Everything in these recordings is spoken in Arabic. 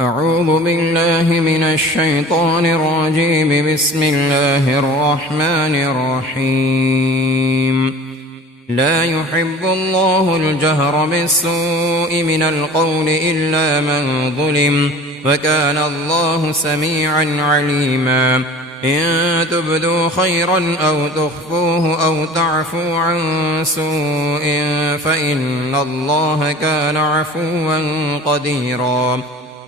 أعوذ بالله من الشيطان الرجيم. بسم الله الرحمن الرحيم. لا يحب الله الجهر بالسوء من القول إلا من ظلم، وكان الله سميعا عليما. إن تبدوا خيرا أو تخفوه أو تعفوا عن سوء فإن الله كان عفوا قديرا.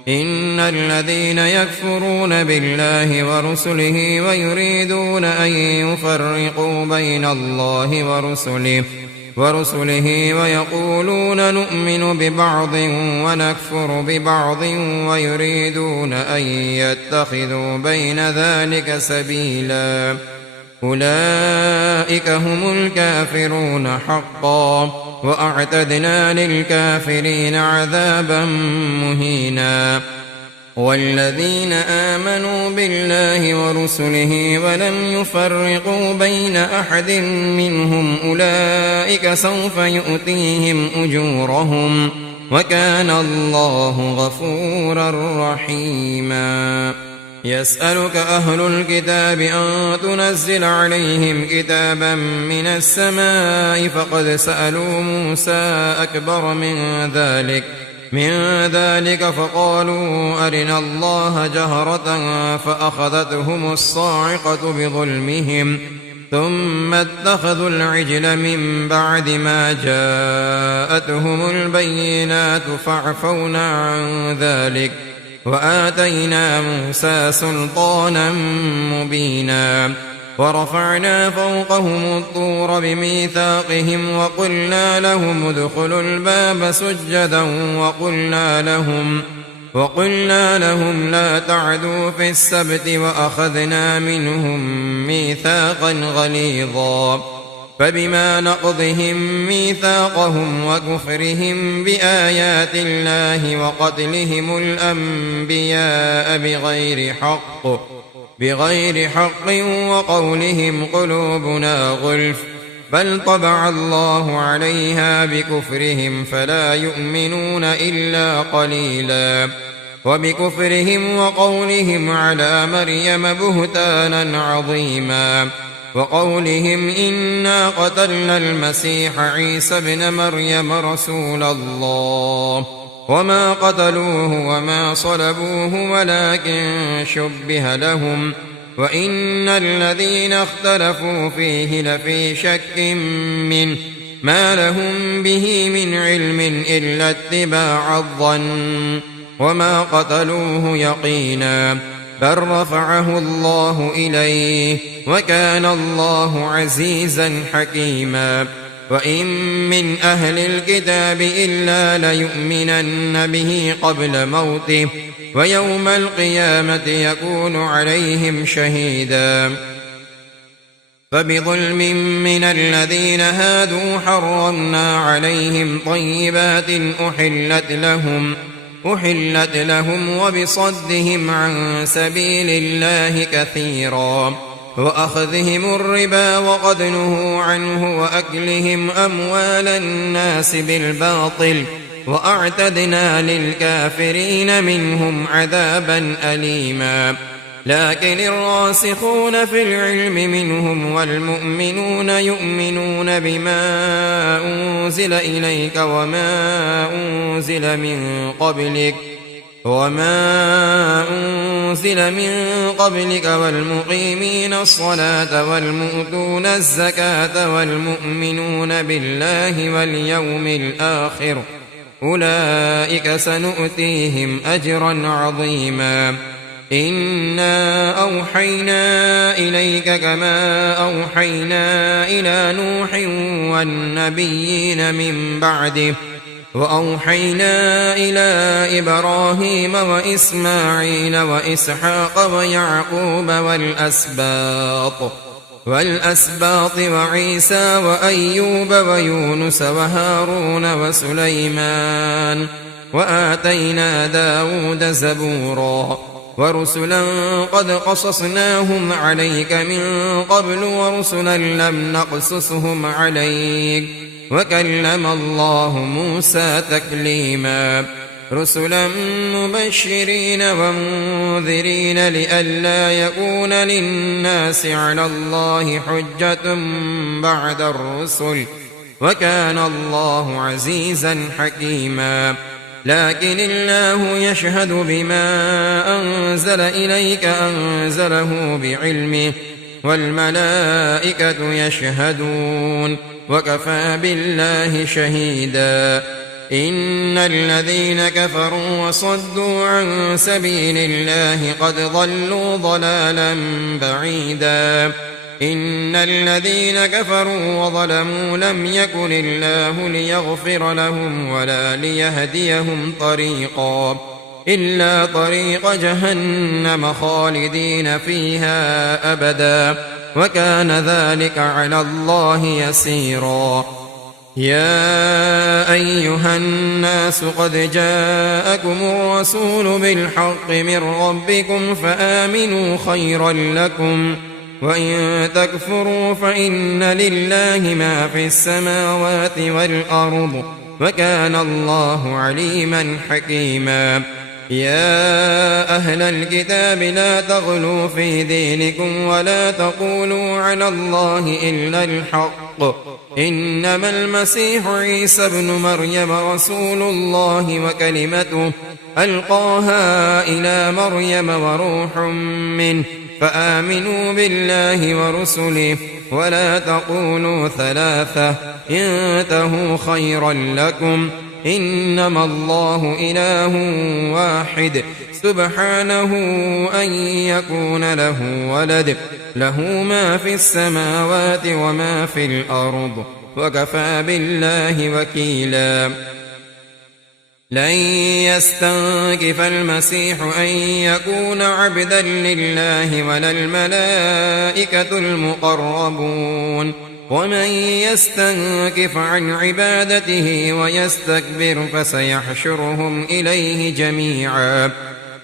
إن الذين يكفرون بالله ورسله ويريدون أن يفرقوا بين الله ورسله ويقولون نؤمن ببعض ونكفر ببعض ويريدون أن يتخذوا بين ذلك سبيلا، أولئك هم الكافرون حقا، وأعتدنا للكافرين عذابا مهينا. والذين آمنوا بالله ورسله ولم يفرقوا بين أحد منهم أولئك سوف يؤتيهم أجورهم، وكان الله غفورا رحيما. يسألك أهل الكتاب أن تنزل عليهم كتابا من السماء، فقد سألوا موسى أكبر من ذلك فقالوا أرنا الله جهرة فأخذتهم الصاعقة بظلمهم، ثم اتخذوا العجل من بعد ما جاءتهم البينات فاعفونا عن ذلك وآتينا موسى سلطانا مبينا. ورفعنا فوقهم الطور بميثاقهم وقلنا لهم ادخلوا الباب سجدا وقلنا لهم لا تعدوا في السبت وأخذنا منهم ميثاقا غليظا. فبما نقضهم ميثاقهم وكفرهم بآيات الله وقتلهم الأنبياء بغير حق وقولهم قلوبنا غلف، بل طبع الله عليها بكفرهم فلا يؤمنون إلا قليلا. وبكفرهم وقولهم على مريم بهتانا عظيما، وقولهم إنا قتلنا المسيح عيسى ابن مريم رسول الله وما قتلوه وما صلبوه ولكن شبه لهم، وإن الذين اختلفوا فيه لفي شك منه ما لهم به من علم إلا اتباع الظن، وما قتلوه يقينا، بل رفعه الله إليه وكان الله عزيزا حكيما. وإن من أهل الكتاب إلا ليؤمنن به قبل موته، ويوم القيامة يكون عليهم شهيدا. فبظلم من الذين هادوا حرمنا عليهم طيبات أحلت لهم وبصدهم عن سبيل الله كثيرا، وأخذهم الربا وقد نهوا عنه وأكلهم أموال الناس بالباطل، وأعتدنا للكافرين منهم عذابا أليما. لكن الراسخون في العلم منهم والمؤمنون يؤمنون بما أنزل إليك وما أنزل من قبلك والمقيمين الصلاة والمؤتون الزكاة والمؤمنون بالله واليوم الآخر، أولئك سنؤتيهم أجرا عظيما. إنا أوحينا إليك كما أوحينا إلى نوح والنبيين من بعده، وأوحينا إلى إبراهيم وإسماعيل وإسحاق ويعقوب والأسباط وعيسى وأيوب ويونس وهارون وسليمان، وآتينا داود زبورا. ورسلا قد قصصناهم عليك من قبل ورسلا لم نقصصهم عليك، وكلم الله موسى تكليما. رسلا مبشرين ومنذرين لئلا يكون للناس على الله حجة بعد الرسل، وكان الله عزيزا حكيما. لكن الله يشهد بما أنزل إليك أنزله بعلمه، والملائكة يشهدون، وكفى بالله شهيدا. إن الذين كفروا وصدوا عن سبيل الله قد ضلوا ضلالا بعيدا. إن الذين كفروا وظلموا لم يكن الله ليغفر لهم ولا ليهديهم طريقا إلا طريق جهنم خالدين فيها أبدا، وكان ذلك على الله يسيرا. يا أيها الناس قد جاءكم الرسول بالحق من ربكم فآمنوا خيرا لكم، وإن تكفروا فإن لله ما في السماوات والأرض، وكان الله عليما حكيما. يا أهل الكتاب لا تغلوا في دينكم ولا تقولوا على الله إلا الحق، إنما المسيح عيسى ابن مريم رسول الله وكلمته ألقاها إلى مريم وروح منه، فآمنوا بالله ورسله ولا تقولوا ثلاثة، انتهوا خيرا لكم، إنما الله إله واحد سبحانه أن يكون له ولد، له ما في السماوات وما في الأرض، وكفى بالله وكيلا. لن يستنكف المسيح أن يكون عبدا لله ولا الملائكة المقربون، ومن يستنكف عن عبادته ويستكبر فسيحشرهم إليه جميعا.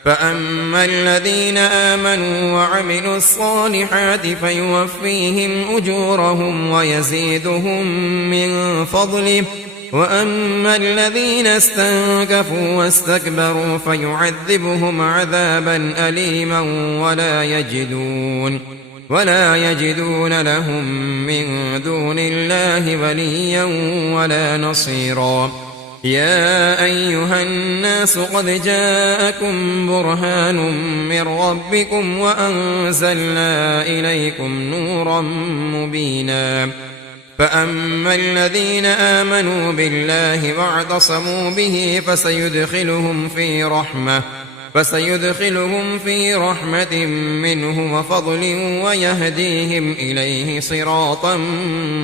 فأما الذين آمنوا وعملوا الصالحات فيوفيهم أجورهم ويزيدهم من فضله، وأما الذين استنكفوا واستكبروا فيعذبهم عذابا أليما ولا يجدون لهم من دون الله وليا ولا نصيرا. يا أيها الناس قد جاءكم برهان من ربكم وأنزلنا إليكم نورا مبينا. فأما الذين آمنوا بالله واعتصموا به فسيدخلهم في رحمة منه وفضل ويهديهم إليه صراطا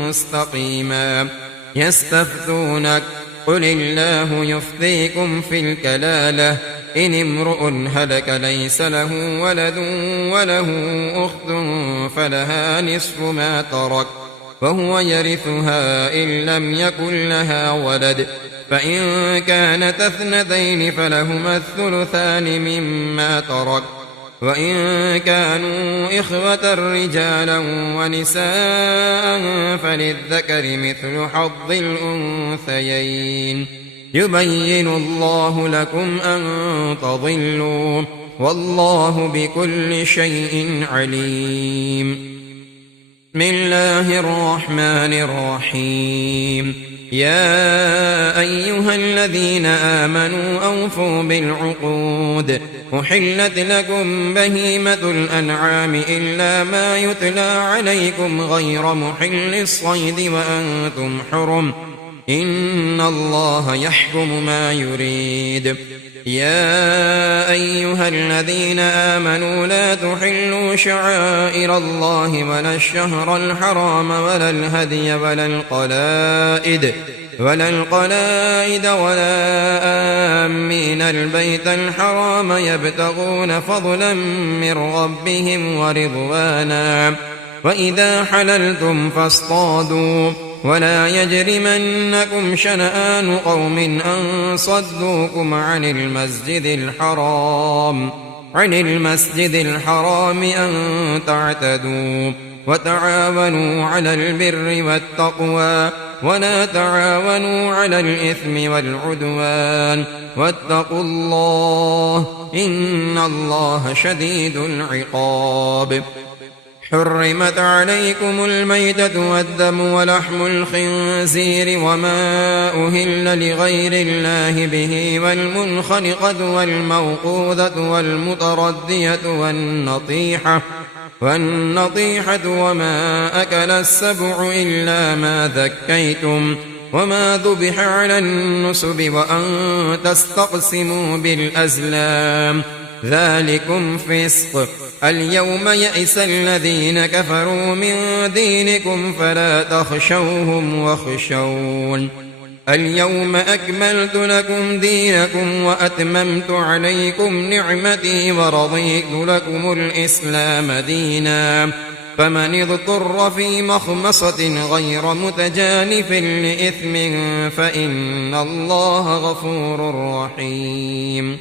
مستقيما. يستفتونك قل الله يفتيكم في الكلالة إن امرؤ هلك ليس له ولد وله أخت فلها نصف ما ترك وهو يرثها إن لم يكن لها ولد، فإن كانت اثنتين فلهما الثلثان مما ترك، وإن كانوا إخوة رجالا ونساء فللذكر مثل حظ الأنثيين. يبين الله لكم أن تضلوا، والله بكل شيء عليم. بسم الله الرحمن الرحيم. يا أيها الذين آمنوا أوفوا بالعقود، أحلت لكم بهيمة الأنعام إلا ما يتلى عليكم غير محل الصيد وأنتم حرم، إن الله يحكم ما يريد. يا أيها الذين آمنوا لا تحلوا شعائر الله ولا الشهر الحرام ولا الهدي ولا القلائد ولا آمين البيت الحرام يبتغون فضلا من ربهم ورضوانا، وإذا حللتم فاصطادوا، ولا يجرمنكم شنآن قوم أن صدوكم عن المسجد الحرام أن تعتدوا، وتعاونوا على البر والتقوى ولا تعاونوا على الإثم والعدوان، واتقوا الله إن الله شديد العقاب. حرمت عليكم الميتة والدم ولحم الخنزير وما أهل لغير الله به والمنخنقة والموقوذة والمتردية والنطيحة وما أكل السبع إلا ما ذكيتم وما ذبح على النسب وأن تستقسموا بالأزلام ذلكم فسق. اليوم يئس الذين كفروا من دينكم فلا تخشوهم واخشون. اليوم أكملت لكم دينكم وأتممت عليكم نعمتي ورضيت لكم الإسلام دينا. فمن اضطر في مخمصة غير متجانف لإثم فإن الله غفور رحيم.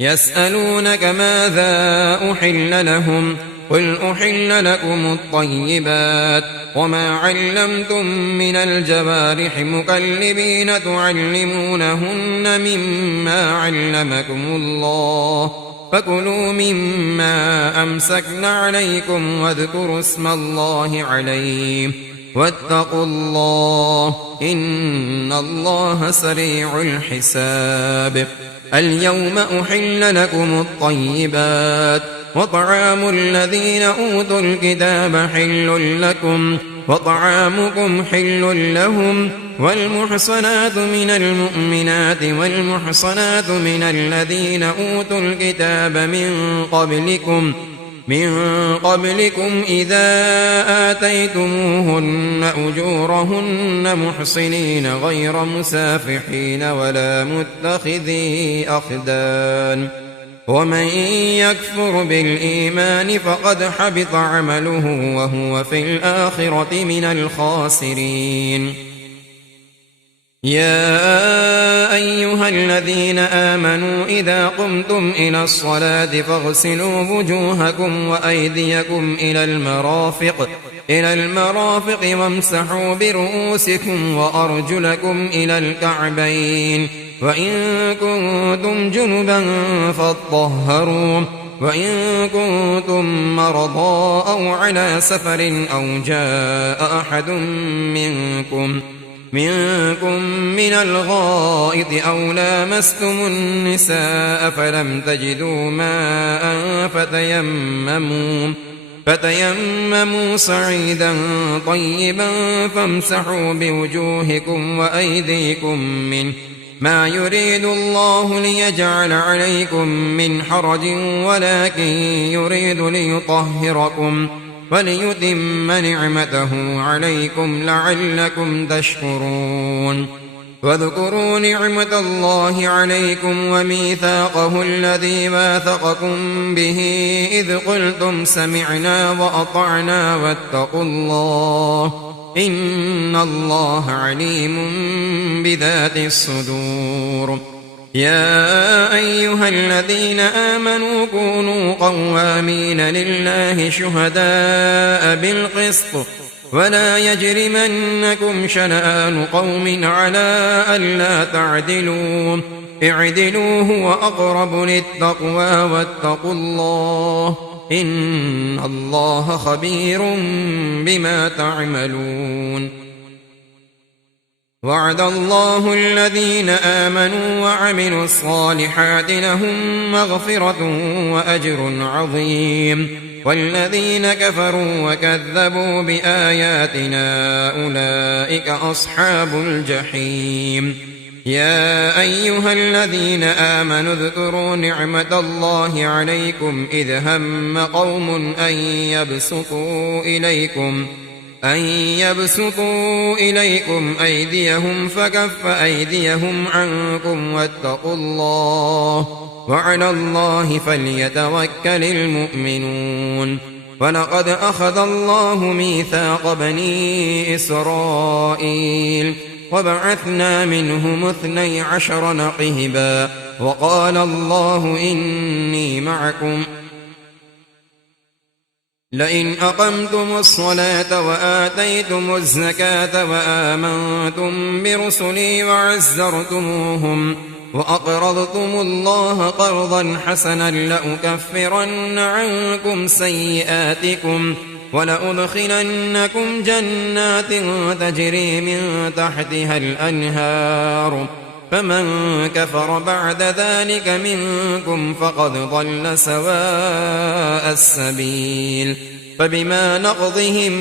يسألونك ماذا أحل لهم قل أحل لكم الطيبات وما علمتم من الجوارح مكلبين تعلمونهن مما علمكم الله فكلوا مما أمسكن عليكم واذكروا اسم الله عليه واتقوا الله إن الله سريع الحساب. اليوم أحل لكم الطيبات وطعام الذين أوتوا الكتاب حل لكم وطعامكم حل لهم والمحصنات من المؤمنات والمحصنات من الذين أوتوا الكتاب من قبلكم إذا آتيتموهن أجورهن محصنين غير مسافحين ولا متخذي أخدان ومن يكفر بالإيمان فقد حبط عمله وهو في الآخرة من الخاسرين. يا أيها الذين آمنوا إذا قمتم إلى الصلاة فاغسلوا وجوهكم وأيديكم إلى المرافق وامسحوا برؤوسكم وأرجلكم إلى الكعبين وإن كنتم جنبا فاطهروا وإن كنتم مرضى أو على سفر أو جاء أحد منكم من الغائط أو لامستم النساء فلم تجدوا ماء فتيمموا صعيدا طيبا فامسحوا بوجوهكم وأيديكم منه ما يريد الله ليجعل عليكم من حرج ولكن يريد ليطهركم وليتم نعمته عليكم لعلكم تشكرون. واذكروا نعمة الله عليكم وميثاقه الذي واثقكم به إذ قلتم سمعنا وأطعنا واتقوا الله إن الله عليم بذات الصدور. يا أيها الذين آمنوا كونوا قوامين لله شهداء بالقسط ولا يجرمنكم شنآن قوم على ألا تعدلوا اعدلوا هو أقرب للتقوى واتقوا الله إن الله خبير بما تعملون. وعد الله الذين آمنوا وعملوا الصالحات لهم مغفرة وأجر عظيم والذين كفروا وكذبوا بآياتنا أولئك أصحاب الجحيم. يا أيها الذين آمنوا اذكروا نعمة الله عليكم إذ هم قوم أن يبسطوا إليكم أيديهم فكف أيديهم عنكم واتقوا الله وعلى الله فليتوكل المؤمنون. ولقد أخذ الله ميثاق بني إسرائيل وبعثنا منهم 12 نقيبا وقال الله إني معكم لئن أقمتم الصلاة وآتيتم الزكاة وآمنتم برسلي وعزرتموهم وأقرضتم الله قرضا حسنا لأكفرن عنكم سيئاتكم ولأدخلنكم جنات تجري من تحتها الأنهار فمن كفر بعد ذلك منكم فقد ضل سواء السبيل فبما نقضهم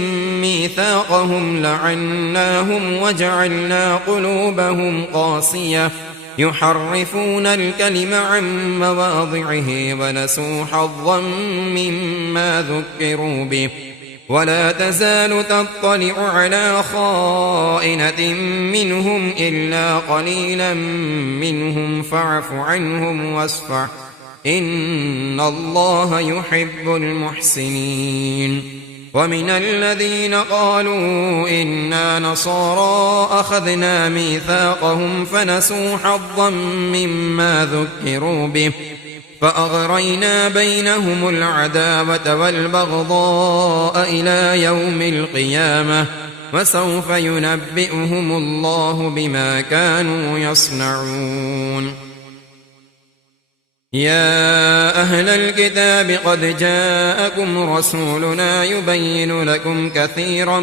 ميثاقهم لعناهم وجعلنا قلوبهم قاسية يحرفون الكلم عن مواضعه ونسوا حظا مما ذكروا به ولا تزال تطلع على خائنة منهم إلا قليلا منهم فاعف عنهم واصفح إن الله يحب المحسنين ومن الذين قالوا إنا نصارى أخذنا ميثاقهم فنسوا حظا مما ذكروا به فأغرينا بينهم العداوة والبغضاء إلى يوم القيامة وسوف ينبئهم الله بما كانوا يصنعون يا أهل الكتاب قد جاءكم رسولنا يبين لكم كثيرا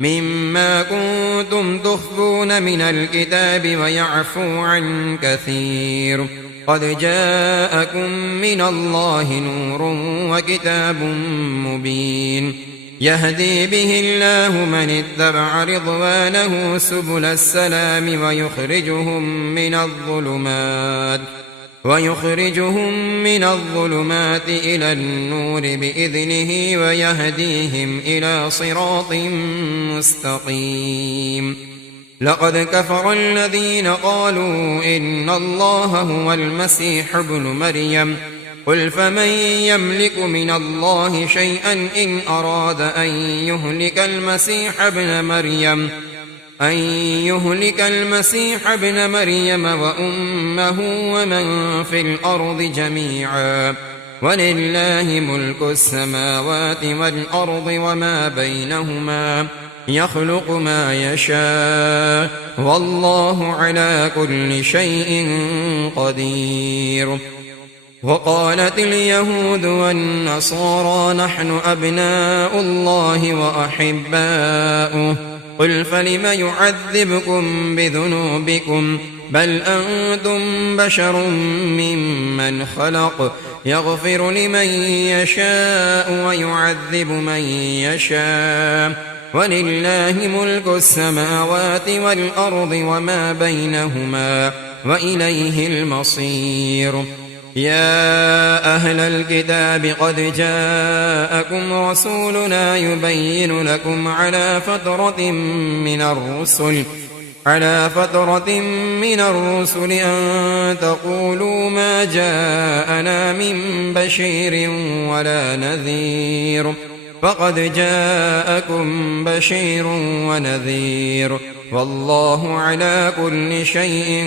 مما كنتم تخفون من الكتاب ويعفو عن كثير قد جاءكم من الله نور وكتاب مبين يهدي به الله من اتبع رضوانه سبل السلام ويخرجهم من الظلمات إلى النور بإذنه ويهديهم إلى صراط مستقيم لقد كفر الذين قالوا إن الله هو المسيح ابن مريم قل فمن يملك من الله شيئا إن أراد أن يهلك المسيح ابن مريم وأمه ومن في الأرض جميعا ولله ملك السماوات والأرض وما بينهما يخلق ما يشاء والله على كل شيء قدير وقالت اليهود والنصارى نحن أبناء الله وأحباؤه قل فلم يعذبكم بذنوبكم بل أنتم بشر ممن خلق يغفر لمن يشاء ويعذب من يشاء ولله ملك السماوات والأرض وما بينهما وإليه المصير يا أهل الكتاب قد جاءكم رسولنا يبين لكم على فترة من الرسل أن تقولوا ما جاءنا من بشير ولا نذير فقد جاءكم بشير ونذير والله على كل شيء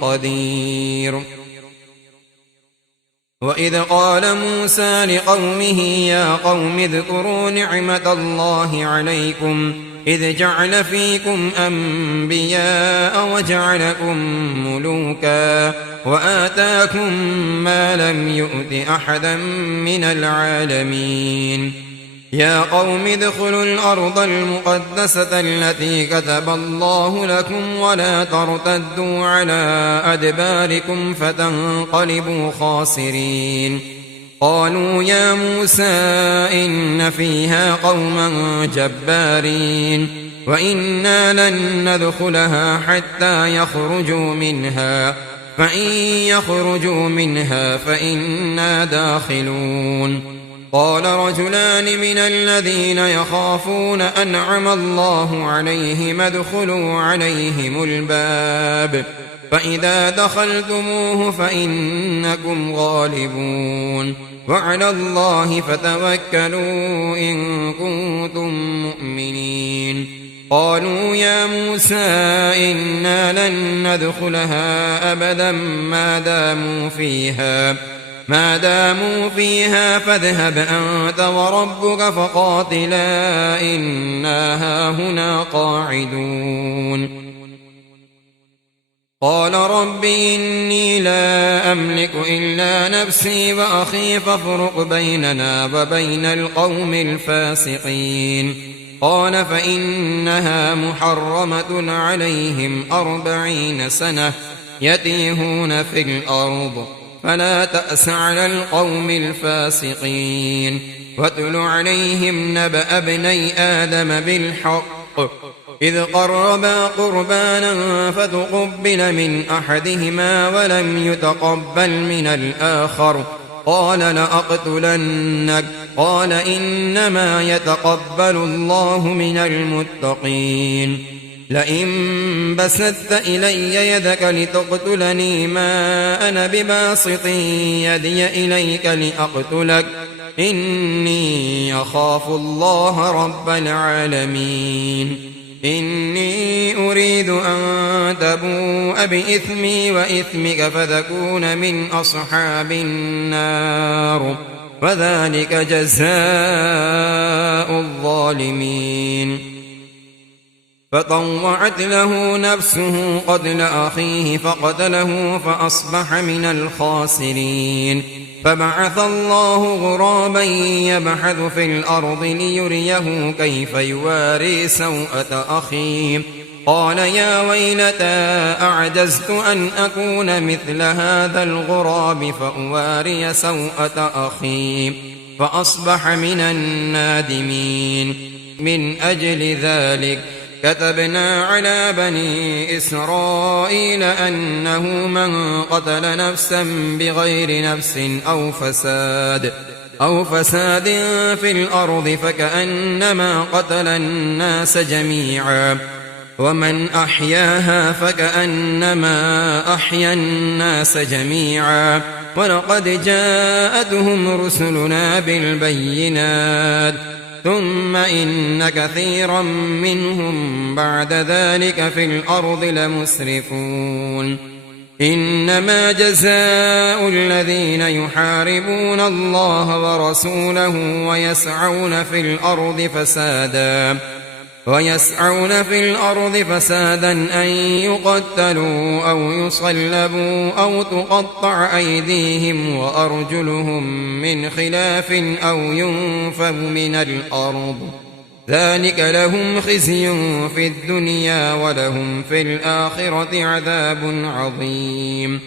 قدير وإذ قال موسى لقومه يا قوم اذكروا نعمة الله عليكم إذ جعل فيكم أنبياء وجعلكم ملوكا وآتاكم ما لم يؤت أحدا من العالمين يا قوم ادخلوا الأرض المقدسة التي كتب الله لكم ولا ترتدوا على أدباركم فتنقلبوا خاسرين قالوا يا موسى إن فيها قوما جبارين وإنا لن ندخلها حتى يخرجوا منها فإن يخرجوا منها فإنا داخلون قال رجلان من الذين يخافون أنعم الله عليهم ادخلوا عليهم الباب فإذا دخلتموه فإنكم غالبون وعلى الله فتوكلوا إن كنتم مؤمنين قالوا يا موسى إنا لن ندخلها أبدا ما داموا فيها ما داموا فيها فاذهب أنت وربك فقاتلا إنا هاهنا قاعدون قال رب إني لا أملك إلا نفسي وأخي فافرق بيننا وبين القوم الفاسقين قال فإنها محرمة عليهم 40 سنة يتيهون في الأرض فلا تأس على القوم الفاسقين واتل عليهم نبأ ابني آدم بالحق إذ قربا قربانا فتقبل من أحدهما ولم يتقبل من الآخر قال لأقتلنك قال إنما يتقبل الله من المتقين لئن بسطت إلي يدك لتقتلني ما أنا بباسط يدي إليك لأقتلك إني أخاف الله رب العالمين إني أريد أن تبوء بإثمي وإثمك فتكون من أصحاب النار وذلك جزاء الظالمين فطوعت له نفسه قتل أخيه فقتله فأصبح من الخاسرين فبعث الله غرابا يبحث في الأرض ليريه كيف يواري سوءة أخيه قال يا ويلتى أعجزت أن أكون مثل هذا الغراب فأواري سوءة أخي فأصبح من النادمين من أجل ذلك كتبنا على بني إسرائيل أنه من قتل نفسا بغير نفس أو فساد في الأرض فكأنما قتل الناس جميعا ومن أحياها فكأنما أحيا الناس جميعا ولقد جاءتهم رسلنا بالبينات ثم إن كثيرا منهم بعد ذلك في الأرض لمسرفون إنما جزاء الذين يحاربون الله ورسوله ويسعون في الأرض فسادا أن يقتلوا أو يصلبوا أو تقطع أيديهم وأرجلهم من خلاف أو ينفوا من الأرض ذلك لهم خزي في الدنيا ولهم في الآخرة عذاب عظيم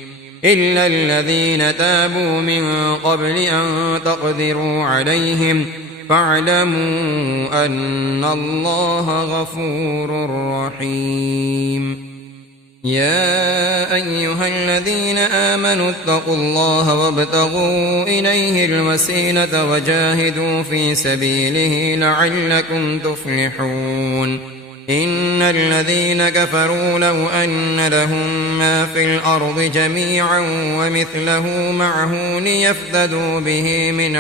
إلا الذين تابوا من قبل أن تقدروا عليهم فاعلموا أن الله غفور رحيم يا أيها الذين آمنوا اتقوا الله وابتغوا إليه الوسيلة وجاهدوا في سبيله لعلكم تفلحون إن الذين كفروا لو أن لهم ما في الأرض جميعا ومثله معه ليفتدوا به من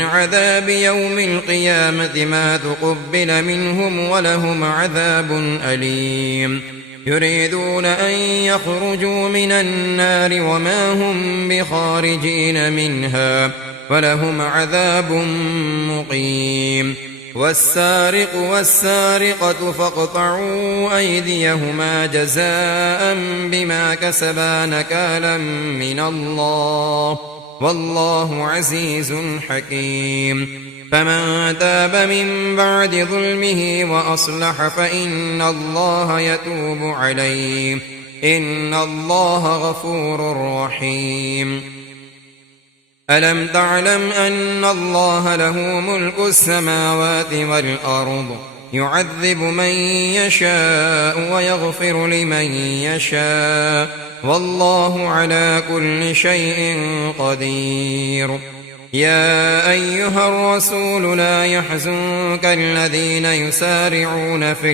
عذاب يوم القيامة ما تقبل منهم ولهم عذاب أليم يريدون أن يخرجوا من النار وما هم بخارجين منها ولهم عذاب مقيم والسارق والسارقة فاقطعوا أيديهما جزاء بما كسبا نكالا من الله والله عزيز حكيم فمن تاب من بعد ظلمه وأصلح فإن الله يتوب عليه إن الله غفور رحيم ألم تعلم أن الله له ملك السماوات والأرض يعذب من يشاء ويغفر لمن يشاء والله على كل شيء قدير يا أيها الرسول لا يحزنك الذين يسارعون في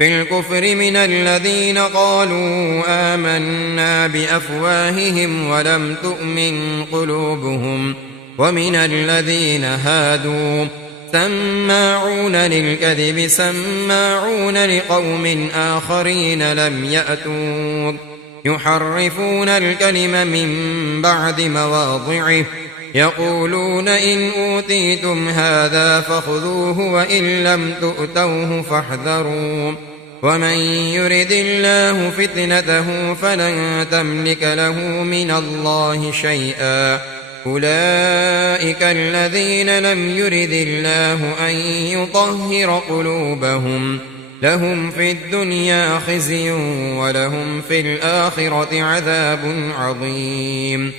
الكفر من الذين قالوا آمنا بأفواههم ولم تؤمن قلوبهم ومن الذين هادوا سماعون للكذب سماعون لقوم آخرين لم يأتوك يحرفون الكلم من بعد مواضعه يقولون إن أوتيتم هذا فخذوه وإن لم تؤتوه فاحذروا ومن يرد الله فتنته فلن تملك له من الله شيئا أولئك الذين لم يرد الله أن يطهر قلوبهم لهم في الدنيا خزي ولهم في الآخرة عذاب عظيم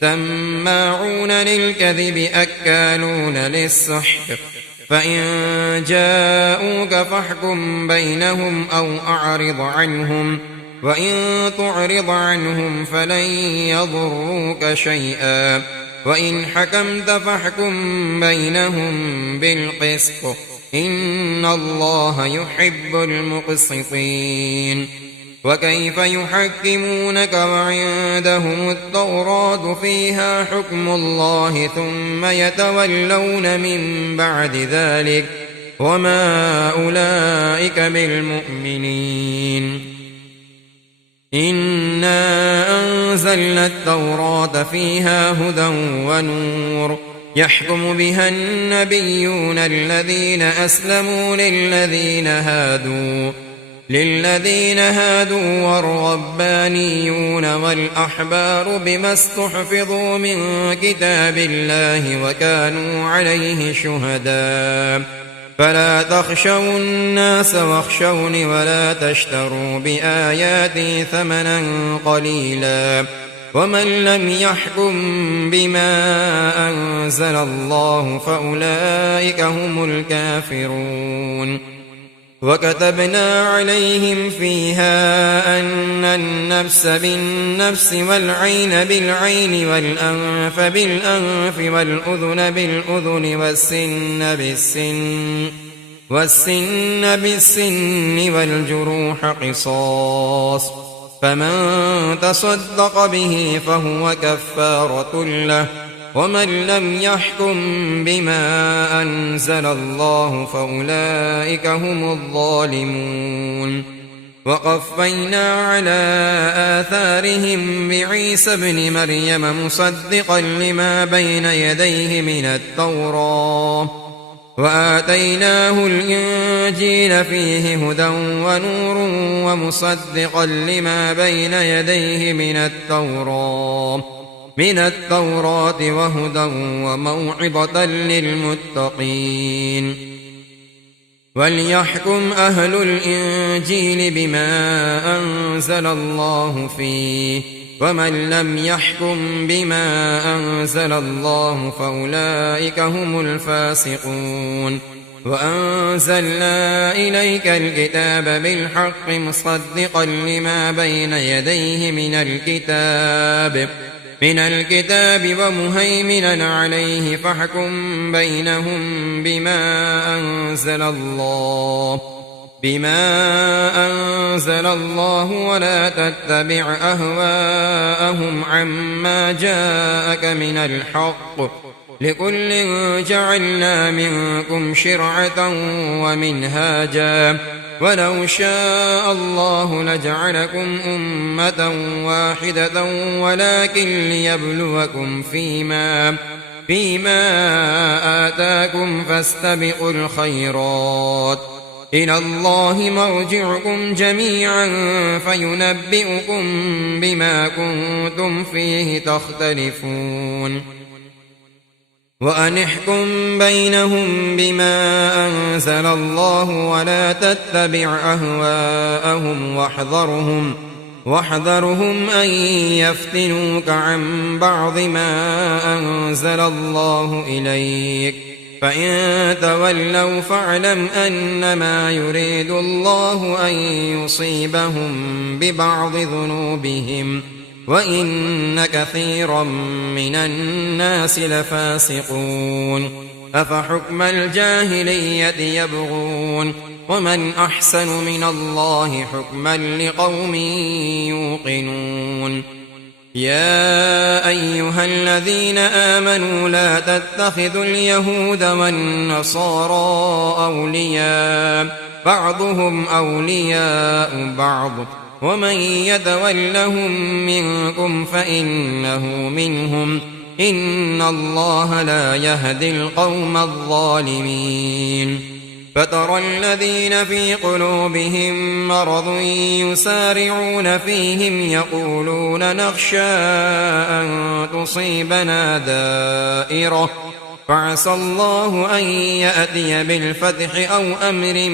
سماعون للكذب أكالون للسحت فإن جاءوك فاحكم بينهم أو أعرض عنهم وإن تعرض عنهم فلن يضروك شيئا وإن حكمت فاحكم بينهم بالقسط إن الله يحب المقسطين وكيف يحكمونك وعندهم التوراة فيها حكم الله ثم يتولون من بعد ذلك وما أولئك بالمؤمنين إنا أنزلنا التوراة فيها هدى ونور يحكم بها النبيون الذين أسلموا للذين هادوا والربانيون والأحبار بما استحفظوا من كتاب الله وكانوا عليه شهداء فلا تخشوا الناس واخشوني ولا تشتروا بآياتي ثمنا قليلا ومن لم يحكم بما أنزل الله فأولئك هم الكافرون وكتبنا عليهم فيها أن النفس بالنفس والعين بالعين والأنف بالأنف والأذن بالأذن والسن بالسن والجروح قصاص فمن تصدق به فهو كفارة له ومن لم يحكم بما أنزل الله فأولئك هم الظالمون وقفينا على آثارهم بعيسى ابن مريم مصدقا لما بين يديه من التوراة وآتيناه الإنجيل فيه هدى ونور ومصدقا لما بين يديه من التوراة وهدى وموعظة للمتقين وليحكم أهل الإنجيل بما أنزل الله فيه ومن لم يحكم بما أنزل الله فأولئك هم الفاسقون وأنزلنا إليك الكتاب بالحق مصدقا لما بين يديه من الكتاب ومهيمنا عليه فاحكم بينهم بما أنزل الله ولا تتبع أهواءهم عما جاءك من الحق لكل جعلنا منكم شرعة ومنهاجا ولو شاء الله لجعلكم أمة واحدة ولكن ليبلوكم فيما آتاكم فاستبقوا الخيرات إلى الله مرجعكم جميعا فينبئكم بما كنتم فيه تختلفون وأن احكم بينهم بما أنزل الله ولا تتبع أهواءهم واحذرهم أن يفتنوك عن بعض ما أنزل الله إليك فإن تولوا فاعلم أنما يريد الله أن يصيبهم ببعض ذنوبهم وإن كثيرا من الناس لفاسقون أفحكم الجاهلية يبغون ومن أحسن من الله حكما لقوم يوقنون يا أيها الذين آمنوا لا تتخذوا اليهود والنصارى أولياء بعضهم أولياء بعض ومن يتولهم منكم فإنه منهم إن الله لا يهدي القوم الظالمين فترى الذين في قلوبهم مرض يسارعون فيهم يقولون نخشى أن تصيبنا دائرة فعسى الله أن يأتي بالفتح أو أمر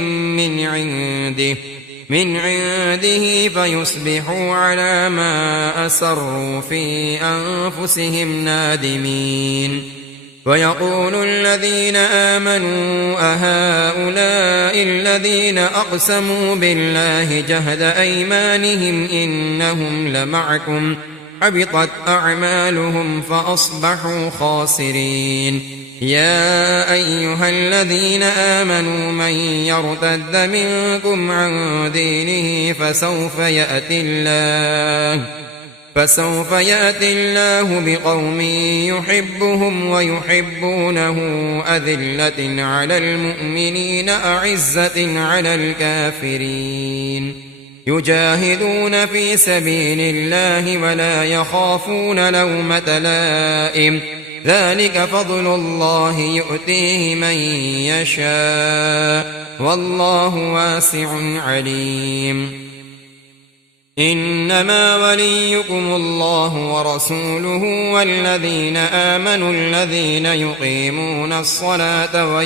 من عنده فيصبحوا على ما أسروا في أنفسهم نادمين ويقول الذين آمنوا أهؤلاء الذين أقسموا بالله جهد أيمانهم إنهم لمعكم حبطت أعمالهم فأصبحوا خاسرين يا أيها الذين آمنوا من يرتد منكم عن دينه فسوف يأتي الله بقوم يحبهم ويحبونه أذلة على المؤمنين أعزة على الكافرين يجاهدون في سبيل الله ولا يخافون لومة لائم ذلك فضل الله يؤتيه من يشاء والله واسع عليم إنما وليكم الله ورسوله والذين آمنوا الذين يقيمون الصلاة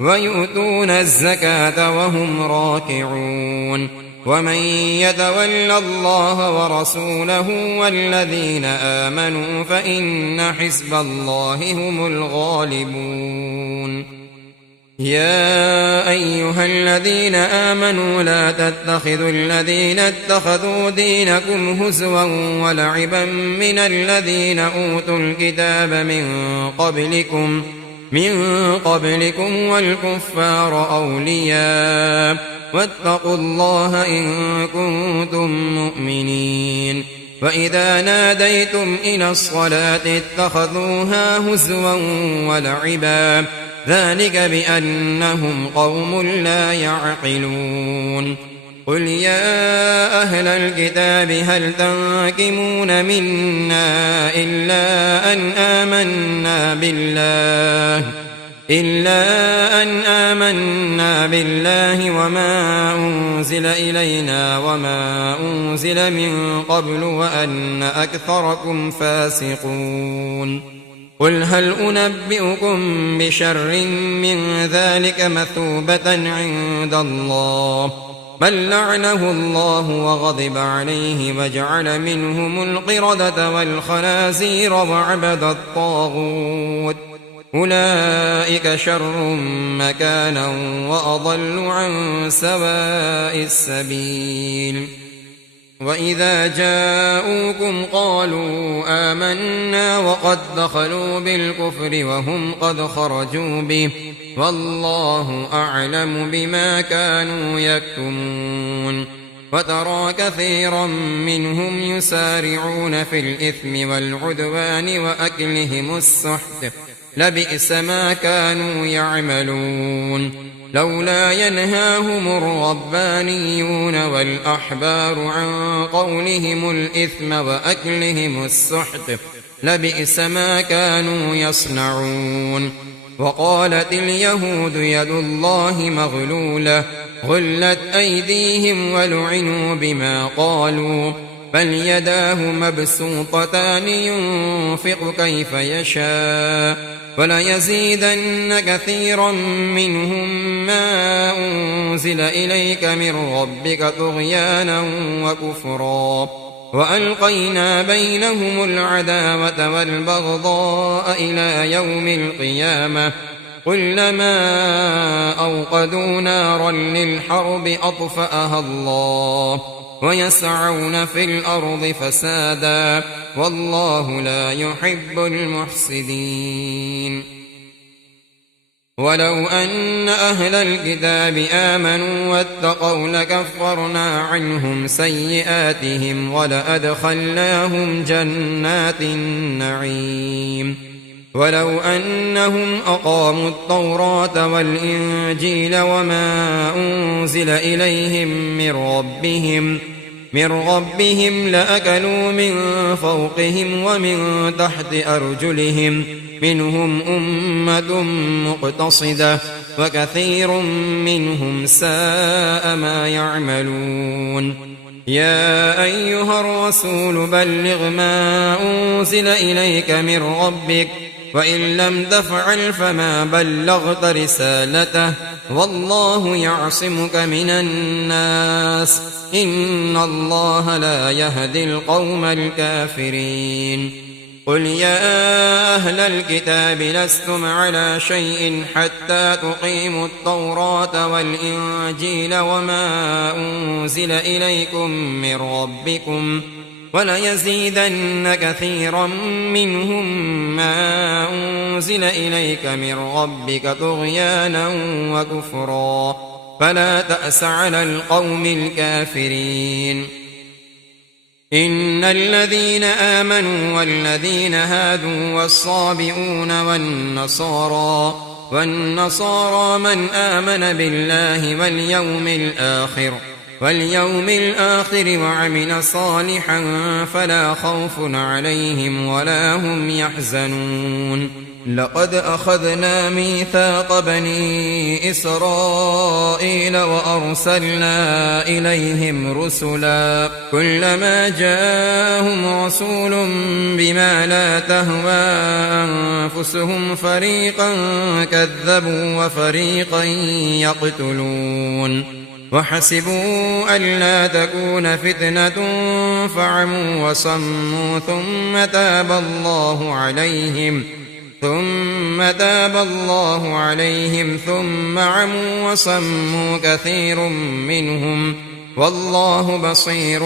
ويؤتون الزكاة وهم راكعون ومن يتول الله ورسوله والذين آمنوا فإن حزب الله هم الغالبون يا أيها الذين آمنوا لا تتخذوا الذين اتخذوا دينكم هزوا ولعبا من الذين أوتوا الكتاب من قبلكم والكفار أولياء واتقوا الله إن كنتم مؤمنين وإذا ناديتم إلى الصلاة اتخذوها هزوا ولعبا ذلك بأنهم قوم لا يعقلون قل يا أهل الكتاب هل تنقمون منا إلا أن آمنا بالله وما أنزل إلينا وما أنزل من قبل وأن أكثركم فاسقون قل هل أنبئكم بشر من ذلك مثوبة عند الله بل لعنه الله وغضب عليه وجعل منهم القردة والخنازير وعبد الطاغوت أولئك شر مكانا وأضل عن سواء السبيل وإذا جاءوكم قالوا آمنا وقد دخلوا بالكفر وهم قد خرجوا به والله أعلم بما كانوا يكتمون وترى كثيرا منهم يسارعون في الإثم والعدوان وأكلهم السحت لبئس ما كانوا يعملون لولا ينهاهم الربانيون والأحبار عن قولهم الإثم وأكلهم السحت لبئس ما كانوا يصنعون وقالت اليهود يد الله مغلولة غلت أيديهم ولعنوا بما قالوا بل يداه مبسوطتان ينفق كيف يشاء وليزيدن كثيرا منهم ما أنزل إليك من ربك طغيانا وكفرا وألقينا بينهم العداوة والبغضاء إلى يوم القيامة كلما أوقدوا نارا للحرب أطفأها الله ويسعون في الأرض فسادا والله لا يحب المفسدين ولو أن أهل الكتاب آمنوا واتقوا لكفرنا عنهم سيئاتهم ولأدخلناهم جنات النعيم ولو أنهم أقاموا التوراة والإنجيل وما أنزل إليهم من ربهم لأكلوا من فوقهم ومن تحت أرجلهم منهم أمة مقتصدة وكثير منهم ساء ما يعملون يا أيها الرسول بلغ ما أنزل إليك من ربك وإن لم تفعل فما بلغت رسالته والله يعصمك من الناس إن الله لا يهدي القوم الكافرين قل يا أهل الكتاب لستم على شيء حتى تقيموا التوراة والإنجيل وما أنزل إليكم من ربكم وليزيدن كثيرا منهم ما أنزل إليك من ربك طغيانا وكفرا فلا تأس على القوم الكافرين إن الذين آمنوا والذين هادوا والصابئون والنصارى من آمن بالله واليوم الآخر وعمل صالحا فلا خوف عليهم ولا هم يحزنون لقد أخذنا ميثاق بني إسرائيل وأرسلنا إليهم رسلا كلما جاءهم رسول بما لا تهوى أنفسهم فريقا كذبوا وفريقا يقتلون وحسبوا ألا تكون فتنة فعموا وصموا ثم تاب الله عليهم ثم عموا وصموا كثير منهم والله بصير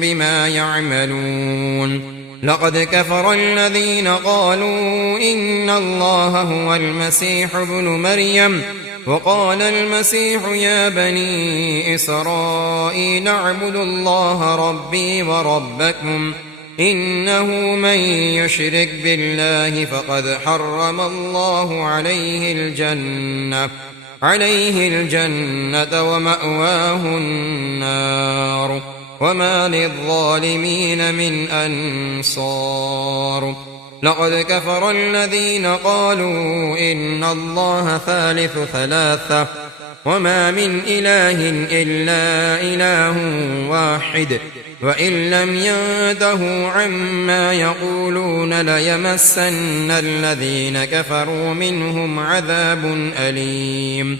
بما يعملون لقد كفر الذين قالوا إن الله هو المسيح ابن مريم وقال المسيح يا بني إسرائيل اعبدوا الله ربي وربكم إنه من يشرك بالله فقد حرم الله عليه الجنة ومأواه النار وما للظالمين من أنصار لقد كفر الذين قالوا إن الله ثالث ثلاثة وما من إله إلا إله واحد وإن لم ينتهوا عما يقولون ليمسن الذين كفروا منهم عذاب أليم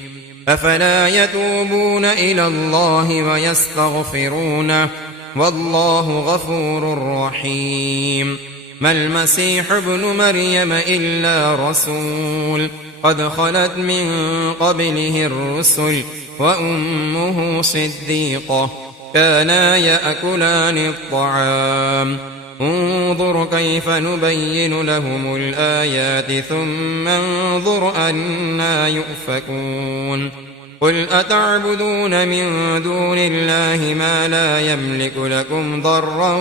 أفلا يتوبون إلى الله ويستغفرونه والله غفور رحيم ما المسيح ابن مريم إلا رسول قد خلت من قبله الرسل وأمه صديقة كانا يأكلان الطعام انظر كيف نبين لهم الآيات ثم انظر أنا يؤفكون قل أتعبدون من دون الله ما لا يملك لكم ضرا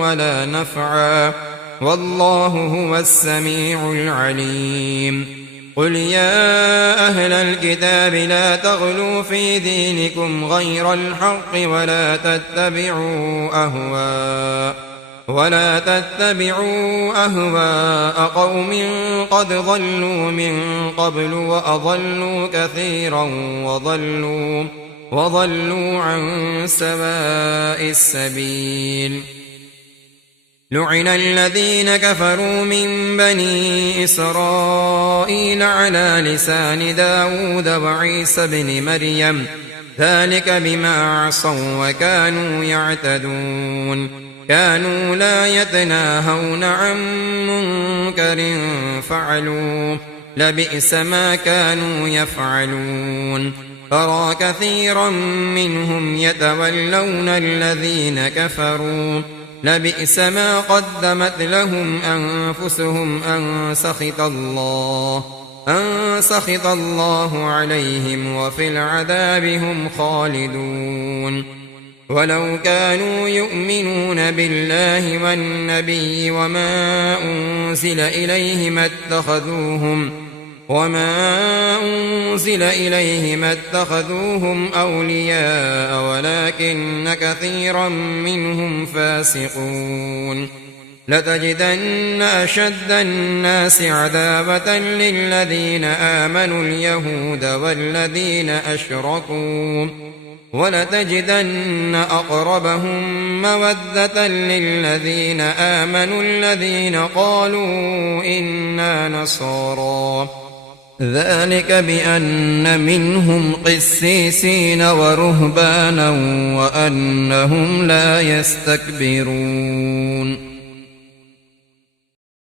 ولا نفعا والله هو السميع العليم قل يا أهل الكتاب لا تغلوا في دينكم غير الحق ولا تتبعوا أهواء قوم قد ضلوا من قبل وأضلوا كثيرا وضلوا عن سواء السبيل لعن الذين كفروا من بني إسرائيل على لسان داود وعيسى بن مريم ذلك بما عصوا وكانوا يعتدون كانوا لا يتناهون عن منكر فعلوه لبئس ما كانوا يفعلون ترى كثيرا منهم يتولون الذين كفروا لبئس ما قدمت لهم أنفسهم أن سخط الله عليهم وفي العذاب هم خالدون ولو كانوا يؤمنون بالله والنبي وما أنزل إليه ما اتخذوهم أولياء ولكن كثيرا منهم فاسقون لتجدن أشد الناس عذابة للذين آمنوا اليهود والذين أشركوا ولتجدن أقربهم مودة للذين آمنوا الذين قالوا إنا نصارى ذلك بأن منهم قسيسين ورهبانا وأنهم لا يستكبرون